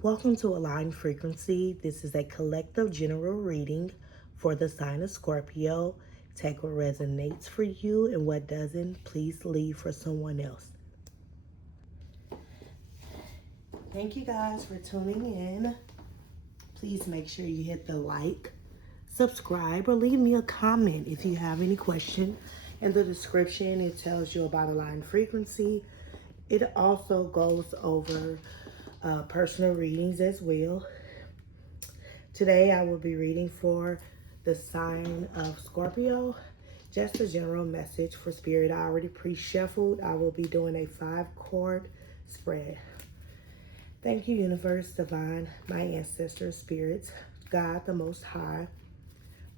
Welcome to Align Frequency. This is a collective general reading for the sign of Scorpio. Take what resonates for you and what doesn't, please leave for someone else. Thank you guys for tuning in. Please make sure you hit the like, subscribe, or leave me a comment if you have any question. In the description, it tells you about Align Frequency. It also goes over personal readings as well. Today I will be reading for the sign of Scorpio. Just a general message for Spirit. I already pre-shuffled. I will be doing a 5-card spread. Thank you, Universe, Divine, my ancestors, spirits, God the Most High.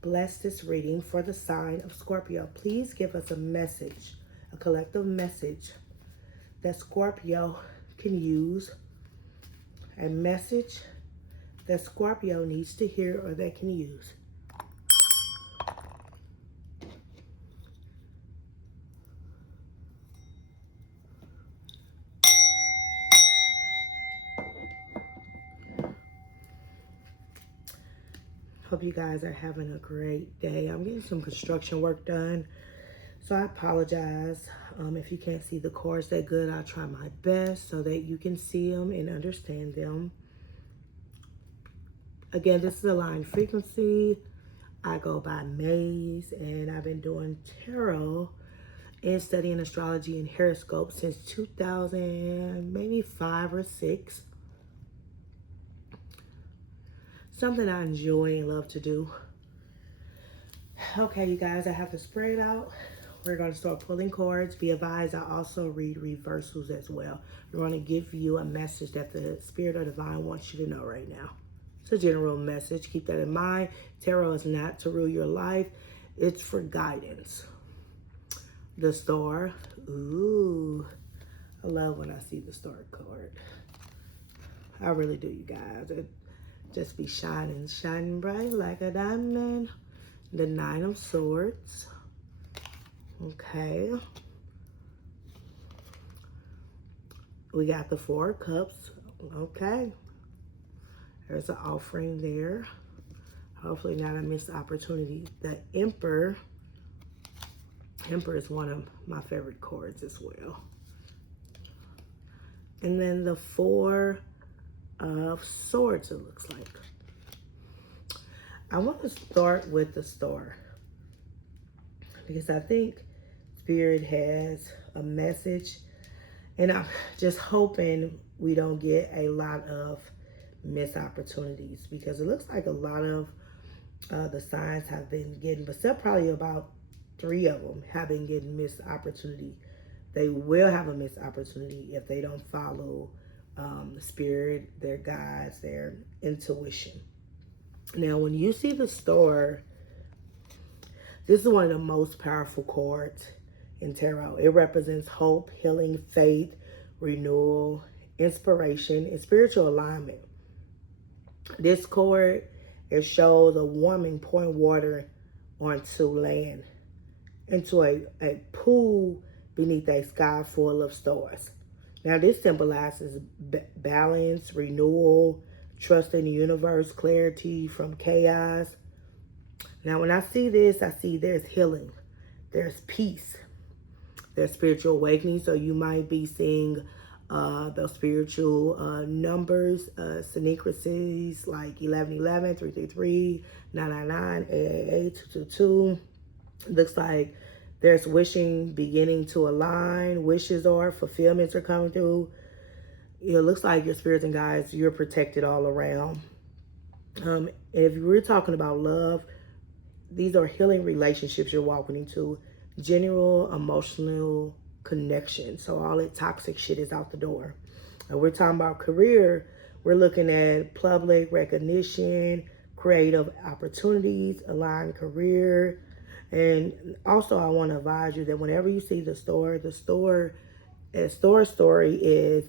Bless this reading for the sign of Scorpio. Please give us a message, a collective message that Scorpio can use, a message that Scorpio needs to hear or they can use. Hope you guys are having a great day. I'm getting some construction work done, so I apologize if you can't see the cards that good. I'll try my best so that you can see them and understand them. Again, this is Align Frequency. I go by Maze, and I've been doing tarot and studying astrology and horoscope since 2000, maybe 5 or 6. Something I enjoy and love to do. Okay, you guys, I have to spread it out. We're going to start pulling cards. Be advised, I also read reversals as well. We're going to give you a message that the Spirit or Divine wants you to know right now. It's a general message. Keep that in mind. Tarot is not to rule your life. It's for guidance. The Star. Ooh, I love when I see the Star card. I really do, you guys. It just be shining, shining bright like a diamond. The 9 of Swords. Okay. We got the 4 of Cups. Okay. There's an offering there. Hopefully not a missed opportunity. The Emperor. Emperor is one of my favorite cards as well. And then the 4 of Swords, it looks like. I want to start with the Star because I think Spirit has a message, and I'm just hoping we don't get a lot of missed opportunities, because it looks like a lot of the signs have been getting, but still probably about 3 of them have been getting missed opportunity. They will have a missed opportunity if they don't follow the Spirit, their guides, their intuition. Now, when you see the Star, this is one of the most powerful cards in tarot. It represents hope, healing, faith, renewal, inspiration, and spiritual alignment. This card, it shows a woman pouring water onto land, into a pool beneath a sky full of stars. Now, this symbolizes balance, renewal, trust in the universe, clarity from chaos. Now, when I see this, I see there's healing, there's peace, there's spiritual awakening. So you might be seeing the spiritual numbers, synchronicities like 1111, 333, 999, 888, 222. Looks like there's wishing beginning to align. Wishes are, fulfillments are coming through. It looks like your spirits and guides, you're protected all around. If we're talking about love, these are healing relationships you're walking into. Genuine emotional connection. So all that toxic shit is out the door. And we're talking about career. We're looking at public recognition, creative opportunities, aligned career. And also I want to advise you that whenever you see the Star story is,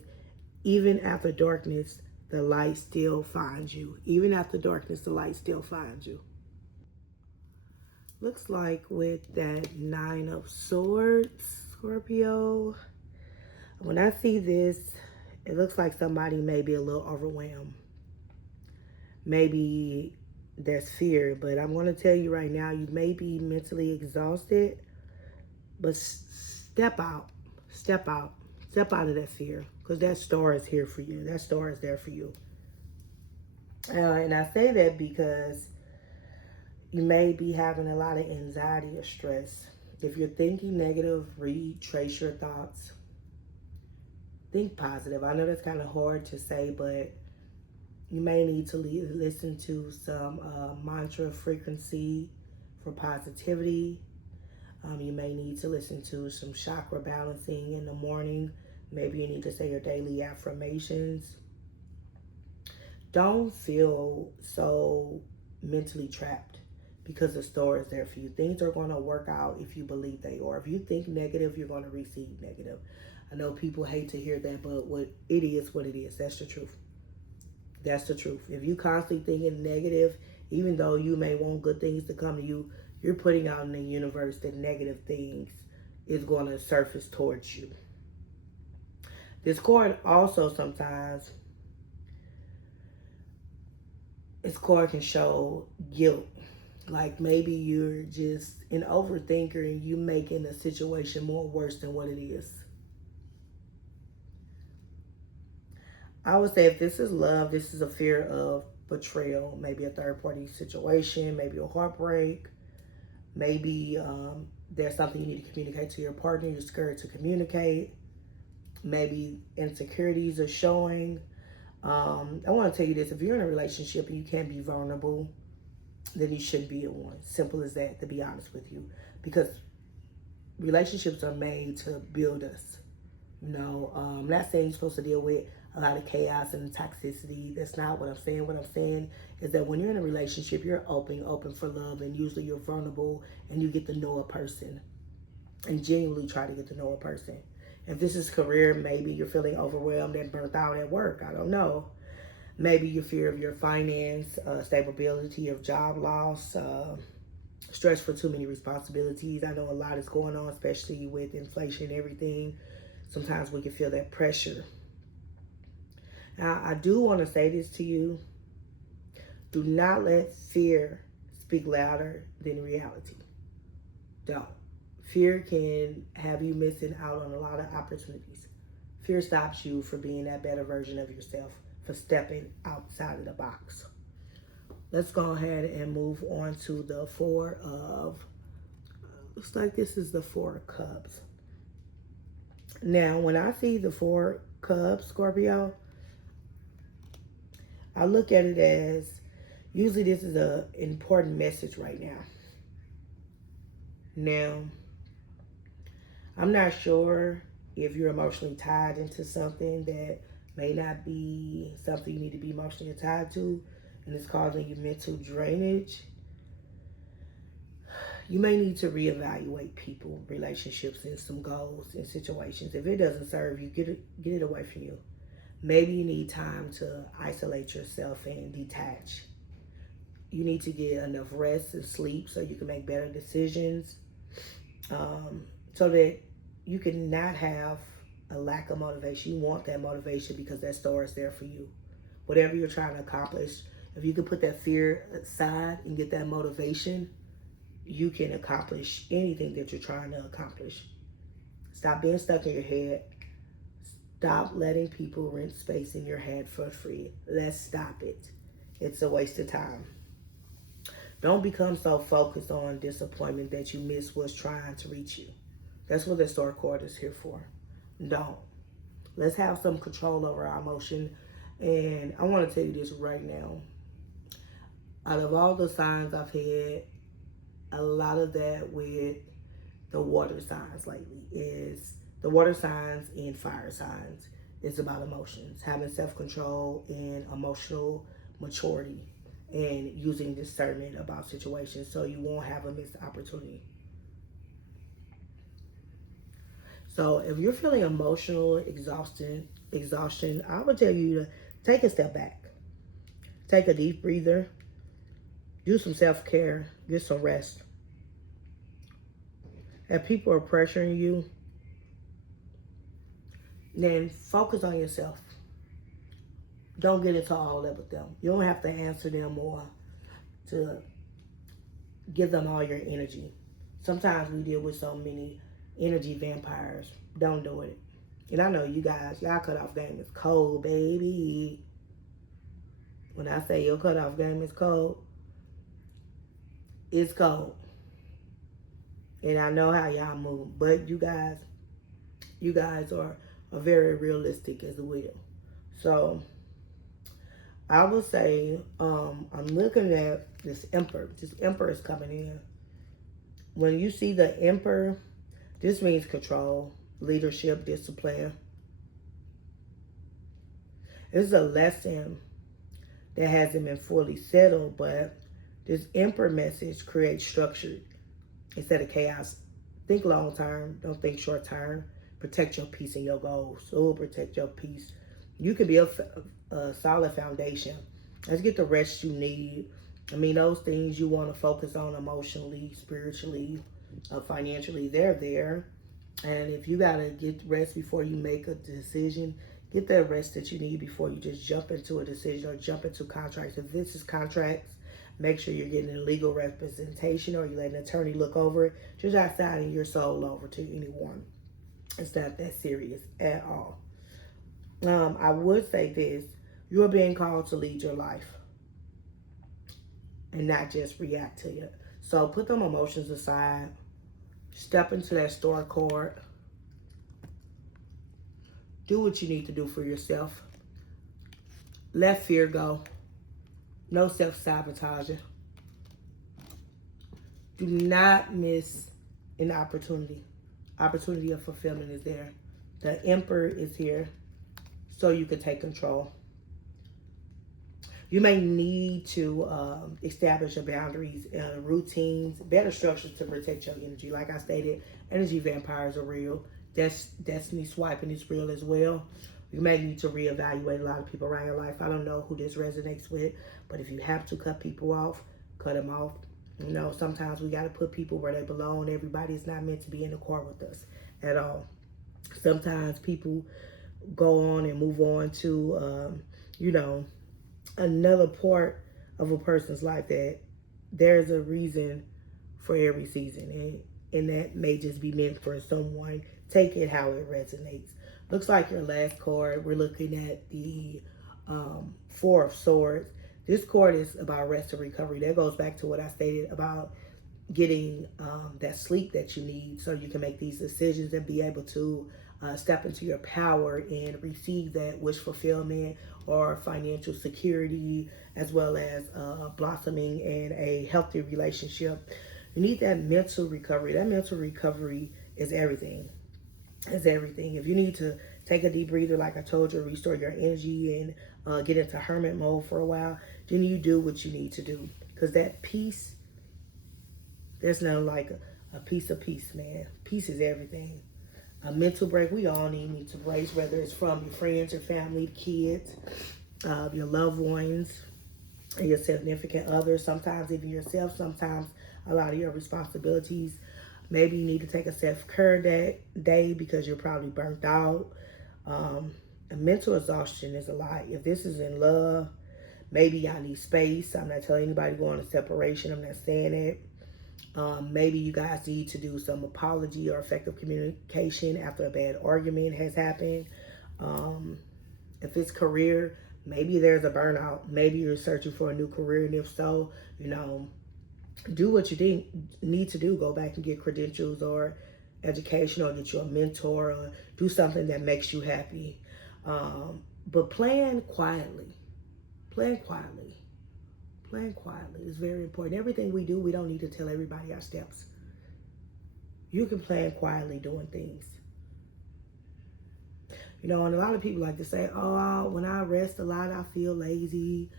even after darkness, the light still finds you. Even after darkness, the light still finds you. Looks like with that 9 of Swords, Scorpio, when I see this, it looks like somebody may be a little overwhelmed. maybe there's fear, but I'm going to tell you right now, you may be mentally exhausted, but step out, step out, step out of that fear, because that star is here for you. That star is there for you. And I say that because you may be having a lot of anxiety or stress. If you're thinking negative, retrace your thoughts. Think positive. I know that's kind of hard to say, but you may need to listen to some mantra frequency for positivity. You may need to listen to some chakra balancing in the morning. Maybe you need to say your daily affirmations. Don't feel so mentally trapped because the star is there for you. Things are going to work out if you believe they are. If you think negative, you're going to receive negative. I know people hate to hear that, but what it is, that's the truth. That's the truth. If you constantly thinking negative, even though you may want good things to come to you, you're putting out in the universe that negative things is going to surface towards you. This card also sometimes, this card can show guilt. Like maybe you're just an overthinker and you making a situation more worse than what it is. I would say if this is love, this is a fear of betrayal, maybe a third party situation, maybe a heartbreak, maybe there's something you need to communicate to your partner, you're scared to communicate, maybe insecurities are showing. I want to tell you this, if you're in a relationship and you can't be vulnerable, then you shouldn't be in one. Simple as that, to be honest with you. Because relationships are made to build us. You know, I'm not saying you're supposed to deal with a lot of chaos and toxicity. That's not what I'm saying. What I'm saying is that when you're in a relationship, you're open for love, and usually you're vulnerable and you get to know a person and genuinely try to get to know a person. If this is career, maybe you're feeling overwhelmed and burnt out at work. I don't know. Maybe you fear of your finance, stability of job loss, stress for too many responsibilities. I know a lot is going on, especially with inflation and everything. Sometimes we can feel that pressure. Now, I do want to say this to you. Do not let fear speak louder than reality. Don't. Fear can have you missing out on a lot of opportunities. Fear stops you from being that better version of yourself, for stepping outside of the box. Let's go ahead and move on to the Four of, looks like this is the Four of Cups. Now, when I see the Four Cups, Scorpio, I look at it as, usually this is an important message right now. Now, I'm not sure if you're emotionally tied into something that may not be something you need to be emotionally tied to, and it's causing you mental drainage. You may need to reevaluate people, relationships, and some goals and situations. If it doesn't serve you, get it away from you. Maybe you need time to isolate yourself and detach. You need to get enough rest and sleep so you can make better decisions, so that you can not have a lack of motivation. You want that motivation because that star is there for you. Whatever you're trying to accomplish, if you can put that fear aside and get that motivation, you can accomplish anything that you're trying to accomplish. Stop being stuck in your head. Stop letting people rent space in your head for free. Let's stop it. It's a waste of time. Don't become so focused on disappointment that you miss what's trying to reach you. That's what the star card is here for. Don't. Let's have some control over our emotion. And I want to tell you this right now. Out of all the signs I've had, a lot of that with the water signs lately is the water signs and fire signs. It's about emotions, having self-control and emotional maturity, and using discernment about situations so you won't have a missed opportunity. So if you're feeling emotional exhaustion, I would tell you to take a step back. Take a deep breather. Do some self-care. Get some rest. If people are pressuring you, then focus on yourself. Don't get into all that with them. You don't have to answer them or to give them all your energy. Sometimes we deal with so many energy vampires. Don't do it. And I know you guys, y'all cutoff game is cold, baby. When I say your cutoff game is cold, it's cold. And I know how y'all move. But you guys are very realistic as well. So I would say I'm looking at this Emperor. This Emperor is coming in. When you see the Emperor, this means control, leadership, discipline. This is a lesson that hasn't been fully settled, but this Emperor message creates structure instead of chaos. Think long term, don't think short term. Protect your peace and your goals. So protect your peace. You can be a solid foundation. Let's get the rest you need. I mean, those things you want to focus on emotionally, spiritually, financially, they're there. And if you got to get rest before you make a decision, get that rest that you need before you just jump into a decision or jump into contracts. If this is contracts, make sure you're getting a legal representation or you let an attorney look over it. Just not signing your soul over to anyone. It's not that serious at all. I would say this. You're being called to lead your life and not just react to it. So put them emotions aside. Step into that store card. Do what you need to do for yourself. Let fear go. No self-sabotaging. Do not miss an opportunity. Opportunity of fulfillment is there. The Emperor is here so you can take control. You may need to establish your boundaries, routines, better structures to protect your energy. Like I stated, energy vampires are real. Destiny swiping is real as well. You may need to reevaluate a lot of people around your life. I don't know who this resonates with, but if you have to cut people off, cut them off. You know, sometimes we got to put people where they belong. Everybody is not meant to be in the car with us at all. Sometimes people go on and move on to, another part of a person's life that there's a reason for every season. And that may just be meant for someone. Take it how it resonates. Looks like your last card, we're looking at the Four of Swords. This card is about rest and recovery. That goes back to what I stated about getting that sleep that you need so you can make these decisions and be able to step into your power and receive that wish fulfillment or financial security, as well as blossoming in a healthy relationship. You need that mental recovery. That mental recovery is everything. It's everything. If you need to take a deep breather, like I told you, restore your energy and get into hermit mode for a while, then you do what you need to do. Because that peace, there's nothing like a piece of peace, man. Peace is everything. A mental break, we all need mental breaks, whether it's from your friends, your family, kids, your loved ones, your significant others, sometimes even yourself, sometimes a lot of your responsibilities. Maybe you need to take a self-care day because you're probably burnt out. Mental exhaustion is a lot. If this is in love, maybe y'all need space. I'm not telling anybody going to separation. I'm not saying it. Maybe you guys need to do some apology or effective communication after a bad argument has happened. If it's career, maybe there's a burnout. Maybe you're searching for a new career, and if so, do what you need to do. Go back and get credentials or education, or get you a mentor, or do something that makes you happy. But plan quietly. Plan quietly. Plan quietly is very important. Everything we do, we don't need to tell everybody our steps. You can plan quietly doing things. And a lot of people like to say, oh, when I rest a lot, I feel lazy.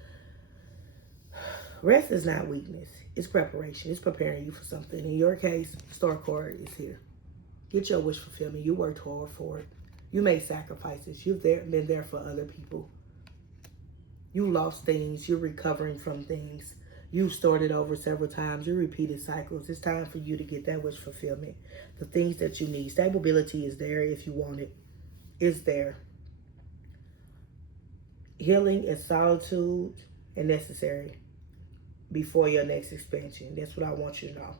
Rest is not weakness. It's preparation. It's preparing you for something. In your case, Star Card is here. Get your wish fulfillment. You worked hard for it. You made sacrifices. You've been there for other people. You lost things. You're recovering from things. You've started over several times. You repeated cycles. It's time for you to get that wish fulfillment. The things that you need. Stability is there if you want it. It's there. Healing is solitude and necessary before your next expansion. That's what I want you to know.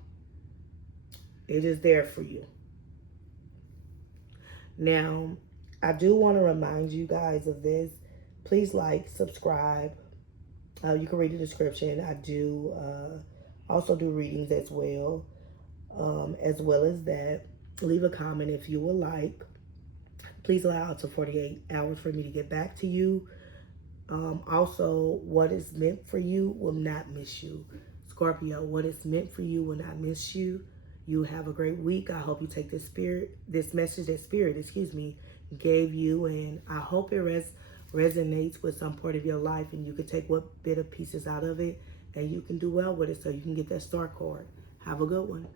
It is there for you. Now, I do want to remind you guys of this. Please like, subscribe. You can read the description. I do also do readings as well. As well as that, leave a comment if you would like. Please allow up to 48 hours for me to get back to you. Also, what is meant for you will not miss you. Scorpio, what is meant for you will not miss you. You have a great week. I hope you take this message that Spirit, gave you, and I hope it resonates with some part of your life, and you can take what bit of pieces out of it, and you can do well with it so you can get that star card. Have a good one.